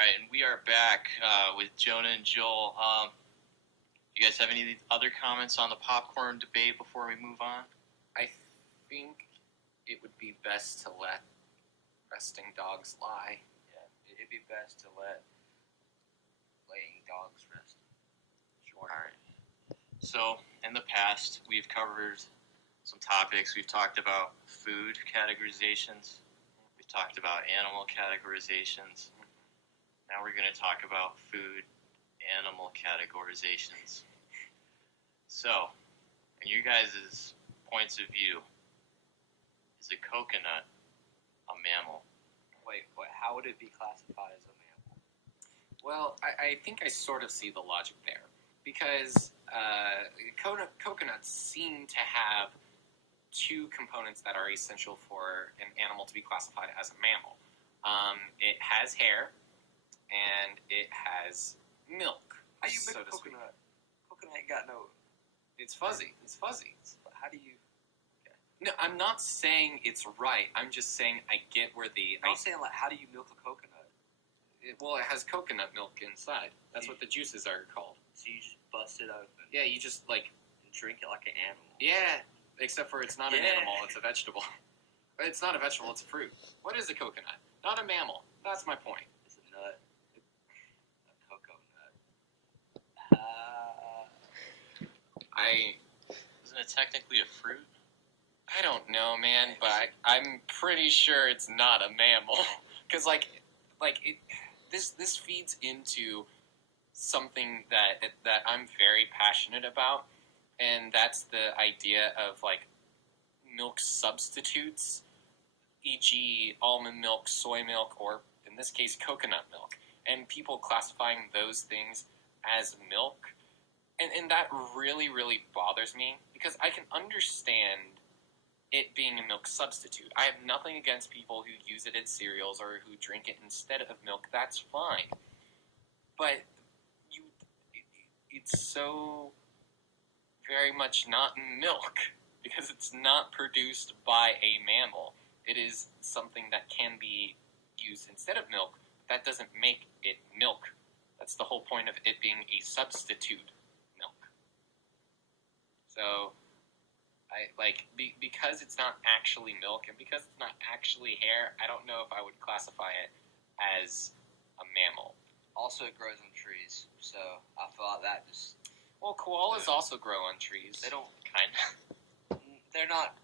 right, and we are back with Jonah and Joel. You guys have any other comments on the popcorn debate before we move on? I think it would be best to let resting dogs lie. Yeah, it'd be best to let laying dogs rest. Sure. All right. So, in the past, we've covered some topics. We've talked about food categorizations. We've talked about animal categorizations. Now we're going to talk about food animal categorizations. So, in you guys' points of view, is a coconut a mammal? Wait, how would it be classified as a mammal? Well, I think I sort of see the logic there. Because coconuts seem to have two components that are essential for an animal to be classified as a mammal. It has hair, and it has milk. How you make so a to speak. coconut? Coconut ain't got no. It's fuzzy. It's fuzzy. How do you? No, I'm not saying it's right. I'm just saying I get where the. I'm saying like, how do you milk a coconut? It has coconut milk inside. That's what the juices are called. So you just bust it open. Yeah, you just and drink it like an animal. Yeah, except for it's not an animal. It's a vegetable. It's not a vegetable. It's a fruit. What is a coconut? Not a mammal. That's my point. It's a nut. A cocoa nut. Isn't it technically a fruit? I don't know, man, but I'm pretty sure it's not a mammal. Because this feeds into something that I'm very passionate about, and that's the idea of milk substitutes, e.g. almond milk, soy milk, or in this case coconut milk, and people classifying those things as milk, and that really, really bothers me, because I can understand it being a milk substitute. I have nothing against people who use it in cereals or who drink it instead of milk. That's fine. But it's so very much not milk, because it's not produced by a mammal. It is something that can be used instead of milk. That doesn't make it milk. That's the whole point of it being a substitute milk. So, because it's not actually milk and because it's not actually hair, I don't know if I would classify it as a mammal. Also, it grows on trees, so I thought that just... Well, koalas also grow on trees. They don't... Kind of. They're not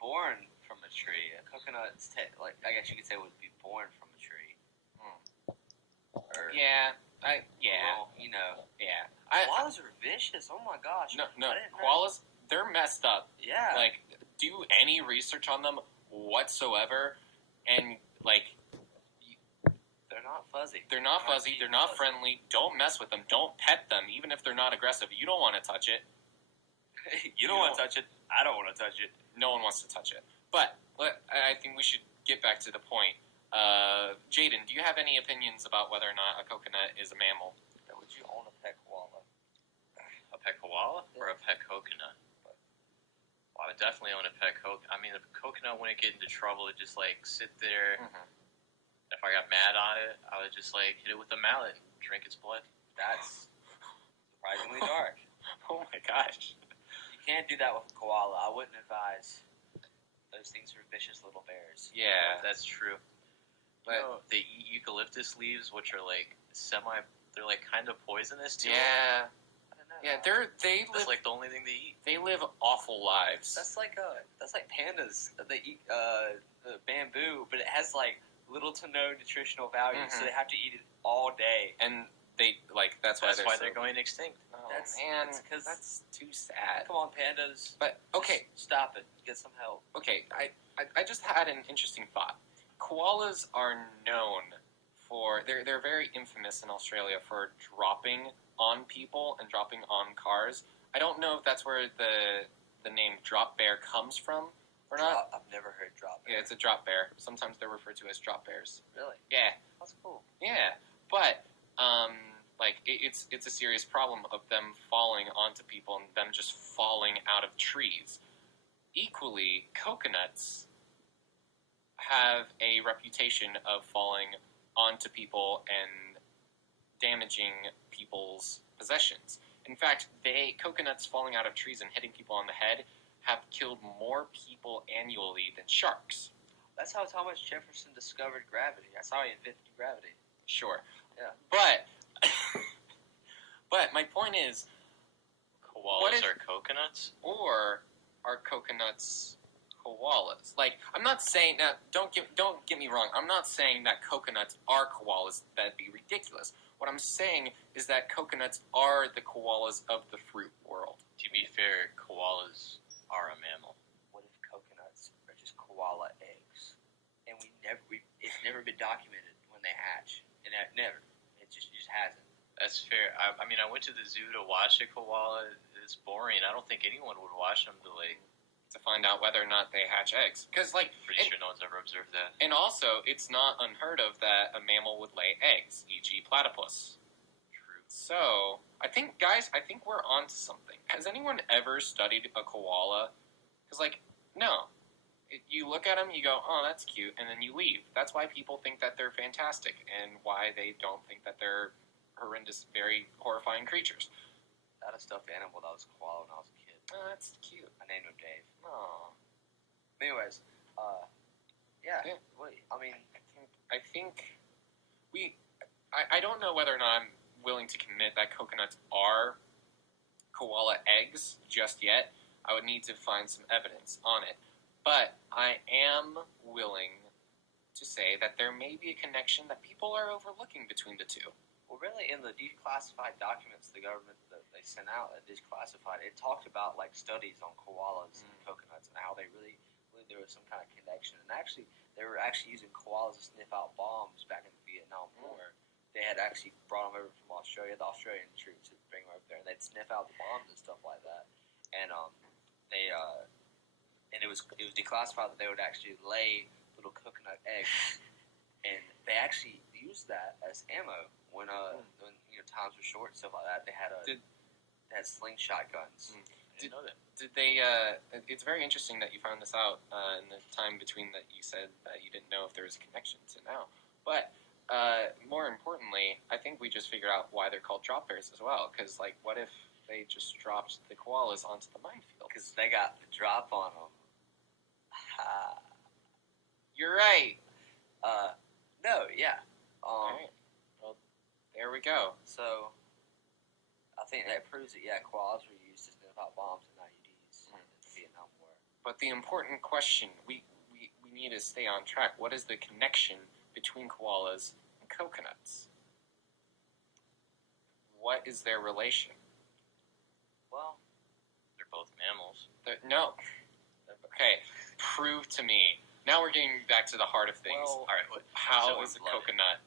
born from a tree. A coconut's, I guess you could say, would be born from a tree. Or, Yeah. Well, Yeah. Koalas are vicious. Oh my gosh. No, I didn't know. koalas, they're messed up. Yeah. Do any research on them whatsoever, and, they're not fuzzy. they're not fuzzy, they're not friendly. Don't mess with them. Don't pet them, even if they're not aggressive. You don't want to touch it. You don't want to touch it. I don't want to touch it. No one wants to touch it. But I think we should get back to the point. Jaden, do you have any opinions about whether or not a coconut is a mammal? Would you own a pet koala? A pet koala or a pet coconut? Well, I would definitely own a pet coconut. I mean, the coconut wouldn't get into trouble. It'd just sit there. Mm-hmm. If I got mad on it, I would just hit it with a mallet and drink its blood. That's surprisingly dark. Oh my gosh. You can't do that with a koala. I wouldn't advise. Those things are vicious little bears. Yeah, that's true. But they eat eucalyptus leaves, which are they're kind of poisonous too. yeah, I don't know. yeah, they That's live. the only thing they eat. They live awful lives. That's like pandas. They eat bamboo, but it has little to no nutritional value, so they have to eat it all day. And they that's why they're going extinct. Oh That's- man, that's 'cause- that's too sad. Come on, pandas. But okay, Stop it. Get some help. okay. I just had an interesting thought. Koalas are known for they're very infamous in Australia for dropping on people and dropping on cars. I don't know if that's where the name drop bear comes from or not. I've never heard drop bear. Yeah, it's a drop bear. Sometimes they're referred to as drop bears. Really? Yeah, That's cool. yeah. But it's a serious problem of them falling onto people and them just falling out of trees. Equally, coconuts have a reputation of falling onto people and damaging people's possessions. In fact, coconuts falling out of trees and hitting people on the head have killed more people annually than sharks. That's how Thomas Jefferson discovered gravity. That's how he invented gravity. Sure. Yeah. But my point is, Koalas are coconuts? or are coconuts koalas? Like, I'm not saying that. Don't get me wrong. I'm not saying that coconuts are koalas. That'd be ridiculous. What I'm saying is that coconuts are the koalas of the fruit world. To be fair, koalas are a mammal. What if coconuts are just koala eggs, and it's never been documented when they hatch, and never. It just hasn't. That's fair. I mean, I went to the zoo to watch a koala. It's boring. I don't think anyone would watch them to find out whether or not they hatch eggs. Because, like, pretty sure no one's ever observed that. And also, it's not unheard of that a mammal would lay eggs, e.g. platypus. True. So, I think we're onto something. Has anyone ever studied a koala? Because, like, no. You look at them, you go, oh, that's cute, and then you leave. That's why people think that they're fantastic, and why they don't think that they're horrendous, very horrifying creatures. I had a stuffed animal that was a koala when I was a kid. Oh, that's cute. I named him Dave. Oh. Anyways, yeah. Yeah. I mean, I think I don't know whether or not I'm willing to commit that coconuts are koala eggs just yet. I would need to find some evidence on it. But I am willing to say that there may be a connection that people are overlooking between the two. well, really, in the declassified documents the government that they sent out, declassified, it talked about like studies on koalas and coconuts and how they really there was some kind of connection. And actually, they were actually using koalas to sniff out bombs back in the Vietnam War. They had actually brought them over from Australia. The Australian troops would bring them over there, and they'd sniff out the bombs and stuff like that. And it was declassified that they would actually lay little coconut eggs, and they actually used that as ammo when times were short and stuff like that. They had they had slingshot guns. I didn't know that. Did they? It's very interesting that you found this out in the time between that you said that you didn't know if there was a connection to now. But more importantly, I think we just figured out why they're called drop bears as well. Because like, what if they just dropped the koalas onto the minefield? Because they got the drop on them. You're right. No, yeah. All right. Well, there we go. So, I think that proves that, koalas were used to sniff out bombs and IEDs in the Vietnam War. But the important question, we need to stay on track. What is the connection between koalas and coconuts? What is their relation? Well, they're both mammals. No. Okay, prove to me. Now we're getting back to the heart of things. Well, all right, how is a coconut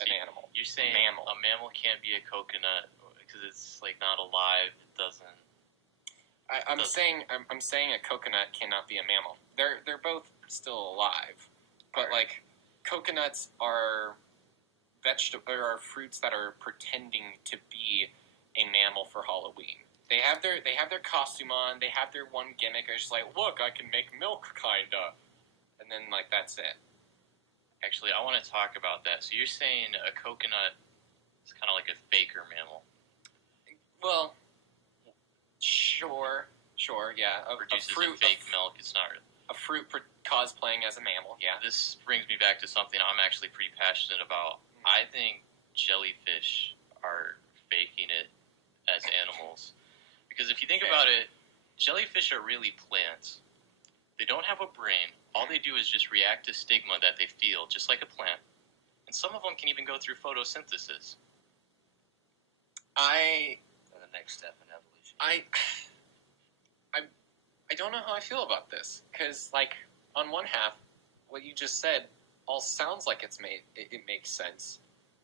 an animal? You're saying a mammal can't be a coconut because it's like not alive. It doesn't. I'm saying a coconut cannot be a mammal. They're both still alive, but like coconuts are are fruits that are pretending to be a mammal for Halloween. They have their costume on. They have their one gimmick. It's just like, look, I can make milk, kinda, and then like that's it. Actually, I want to talk about that. So you're saying a coconut is kind of like a faker mammal? Well, sure, yeah. Produces fake milk. It's not really. A fruit cosplaying as a mammal. Yeah. This brings me back to something I'm actually pretty passionate about. I think jellyfish are faking it as animals. Because if you think about it, jellyfish are really plants. They don't have a brain. All they do is just react to stigma that they feel, just like a plant. And some of them can even go through photosynthesis. the next step in evolution. I don't know how I feel about this. Because, like, on one half, what you just said all sounds like it makes sense.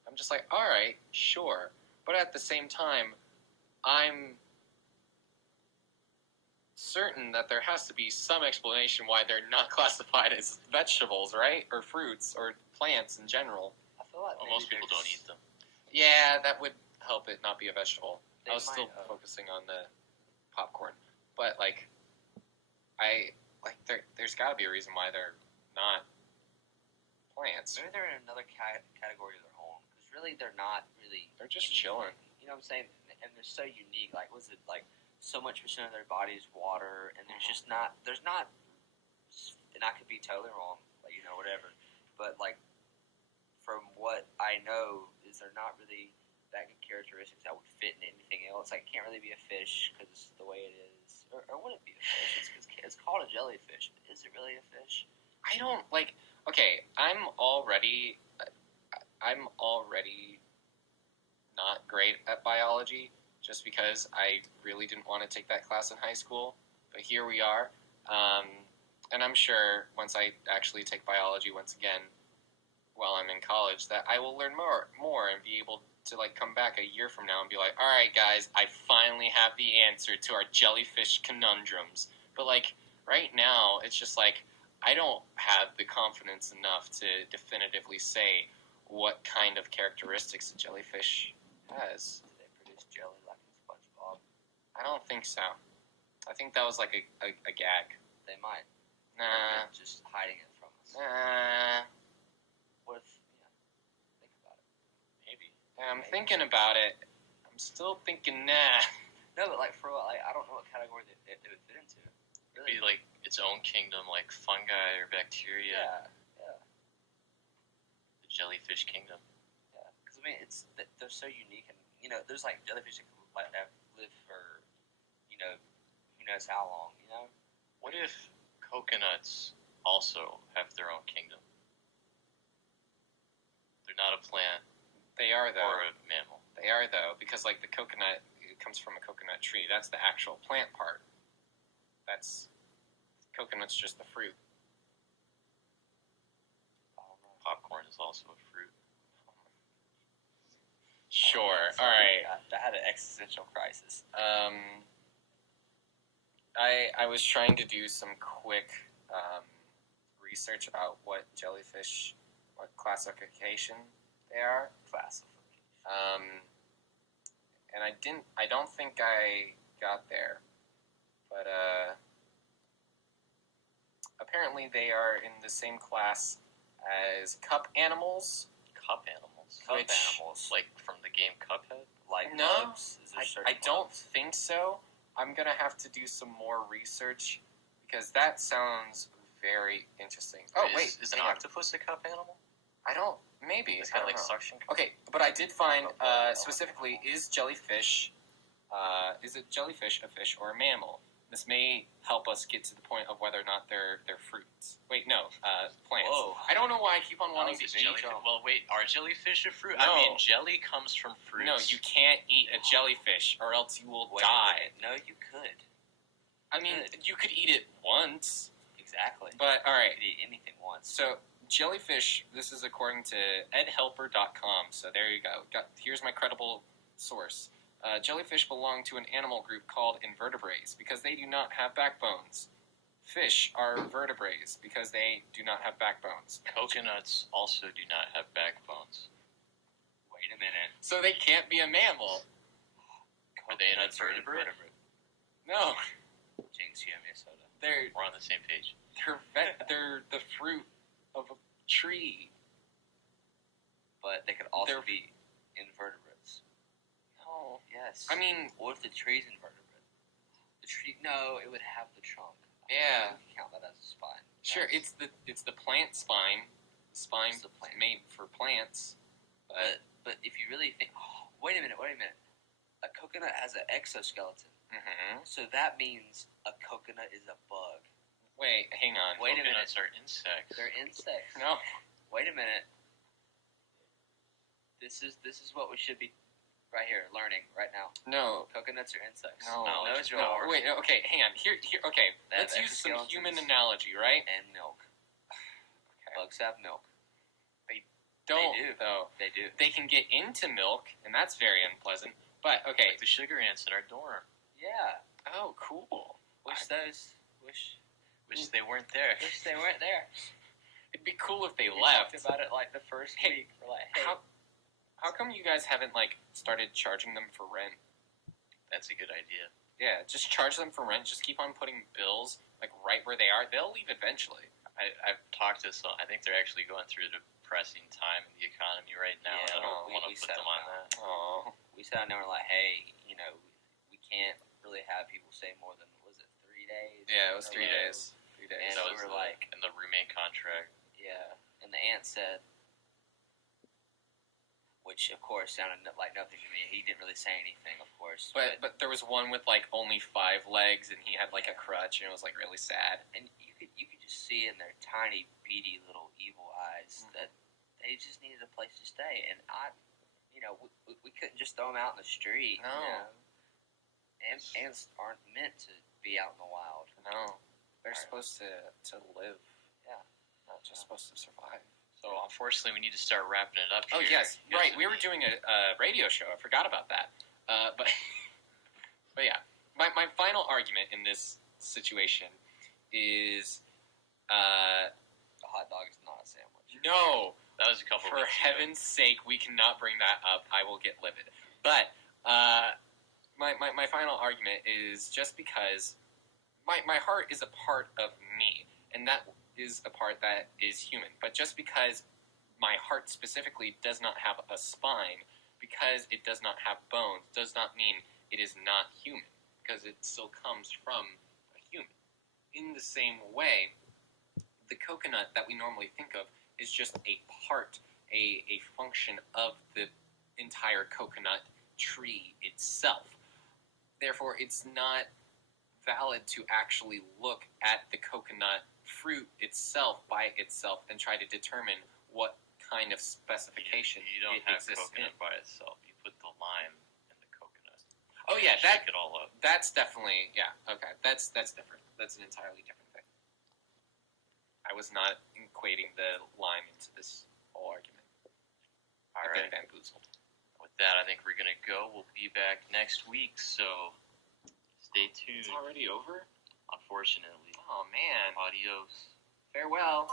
I'm just like, all right, sure. But at the same time, I'm certain that there has to be some explanation why they're not classified as vegetables, right? Or fruits, or plants in general. I feel like most people don't eat them. Yeah, that would help it not be a vegetable. I was still might, focusing on the popcorn. But, there's got to be a reason why they're not plants. Maybe they're in another category of their own. Because really, really they're not really. They're just anything. chilling. You know what I'm saying? And they're so unique. Like, was it like so much percent of their body is water, and there's just not. There's not. And I could be totally wrong, like, whatever. But like, from what I know, is they're not really that good characteristics that would fit in anything else. Like, it can't really be a fish because it's the way it is, or would it be a fish? It's called a jellyfish. But is it really a fish? I don't like. Okay, I'm already not great at biology just because I really didn't want to take that class in high school. But here we are. And I'm sure once I actually take biology once again while I'm in college that I will learn more and be able to like come back a year from now and be like, all right, guys, I finally have the answer to our jellyfish conundrums. But like right now, it's just like I don't have the confidence enough to definitively say what kind of characteristics a jellyfish has. Do they produce jelly like in SpongeBob? I don't think so. I think that was like a gag. They might. Nah. Just hiding it from us. Nah. What if, think about it. Maybe. I'm thinking about it. I'm still thinking, nah. No, but like for what, like I don't know what category they would fit into. It'd Really? be like its own kingdom, like fungi or bacteria. Yeah. The jellyfish kingdom. Yeah. Because I mean, they're so unique, and there's like jellyfish that live for, who knows how long. What if coconuts also have their own kingdom? They're not a plant They are, though. or a mammal. They are, though, because, like, the coconut, it comes from a coconut tree. That's the actual plant part. Coconut's just the fruit. Popcorn is also a fruit. Sure. All right. I had an existential crisis. I was trying to do some quick research about what classification they are. And I don't think I got there. But apparently they are in the same class as cup animals. Cup animals? Animals. Like from the game Cuphead? Like No, bugs? Is there certain I don't bugs? think so. I'm going to have to do some more research because that sounds very interesting. Is an octopus a cup animal? I don't, maybe. It's I got don't like know. suction. Okay, but I did find specifically, is jellyfish a fish or a mammal? This may help us get to the point of whether or not they're fruits. Wait, no, plants. Whoa. I don't know why I keep on wanting to Is eat. well, wait, are jellyfish a fruit? No. I mean, jelly comes from fruits. No, you can't eat a jellyfish or else you will Wait a die. minute. No, you could. I mean, you could eat it once, Exactly. but all right. You could eat anything once. So jellyfish. This is according to edhelper.com. So there you go. Here's my credible source. Jellyfish belong to an animal group called invertebrates because they do not have backbones. Fish are vertebrates because they do not have backbones. Coconuts also do not have backbones. Wait a minute. So they can't be a mammal. Are they an Coconuts are invertebrate? No, Jinx, you owe me a soda. they're We're on the same page. they're the fruit of a tree. But they could also They're- be invertebrates. No, Yes. I mean, What if the tree's invertebrate? The tree, no, it would have the trunk. yeah. You can count that as a spine. Sure, Yes. it's the plant spine. Spine It's the plant. made for plants. But if you really think, wait a minute. A coconut has an exoskeleton, so that means a coconut is a bug. Wait, hang on. Wait a minute. Coconuts are insects. They're insects. No. Wait a minute. This is what we should be right here learning right now. No. Coconuts are insects. No. Those are No. ours. Wait. Okay. Hang on. Here. Okay. They have Let's use some exoskeletons. human analogy, right? And milk. Okay. Bugs have milk. Don't do. though. They do. They can get into milk, and that's very unpleasant. But okay. Like the sugar ants in our dorm. Yeah. Oh, cool. Wish Wish they weren't there. wish they weren't there. It'd be cool if they We left. talked about it like the first Hey, week. We're like, hey, How come you guys haven't like started charging them for rent? That's a good idea. Yeah, just charge them for rent. Just keep on putting bills like right where they are. They'll leave eventually. I've talked to some. I think they're actually going through the depressing time in the economy right now. Yeah, I don't we- want we to put set them them on out. that. Oh, We sat down and we're like, hey, we can't really have people stay more than, was it 3 days? yeah, it was in a 3 row? days. 3 days. And that we was were like, in the roommate contract. yeah. And the aunt said, which of course sounded like nothing to me. He didn't really say anything, of course. But there was one with like only 5 legs, and he had like a Yeah. crutch, and it was like really sad. And you could just see in their tiny, beady little evil eyes that they just needed a place to stay. And we couldn't just throw them out in the street. No. Ants aren't meant to be out in the wild. No, they're Right. supposed to live. Yeah. Not just supposed to survive. So unfortunately, we need to start wrapping it up. Oh here. yes, right. We were doing a radio show. I forgot about that. But but yeah, my final argument in this situation is A hot dog is not a sandwich. no. That was a couple. For weeks ago. heaven's sake, we cannot bring that up. I will get livid. But my final argument is just because my heart is a part of me, and that is a part that is human. But just because my heart specifically does not have a spine, because it does not have bones, does not mean it is not human, because it still comes from a human. In the same way, the coconut that we normally think of is just a part, a function of the entire coconut tree itself. Therefore, it's not valid to actually look at the coconut fruit itself by itself and try to determine what kind of specification You don't it have exists coconut in. by itself. You put the lime in the coconut. Oh yeah, You that shake it all up. that's definitely okay. That's different. That's an entirely different thing. I was not equating the lime into this whole argument. All I've right. been bamboozled. With that, I think we're gonna go. We'll be back next week, so stay tuned. It's already over? Unfortunately. Oh man. Adios. Farewell.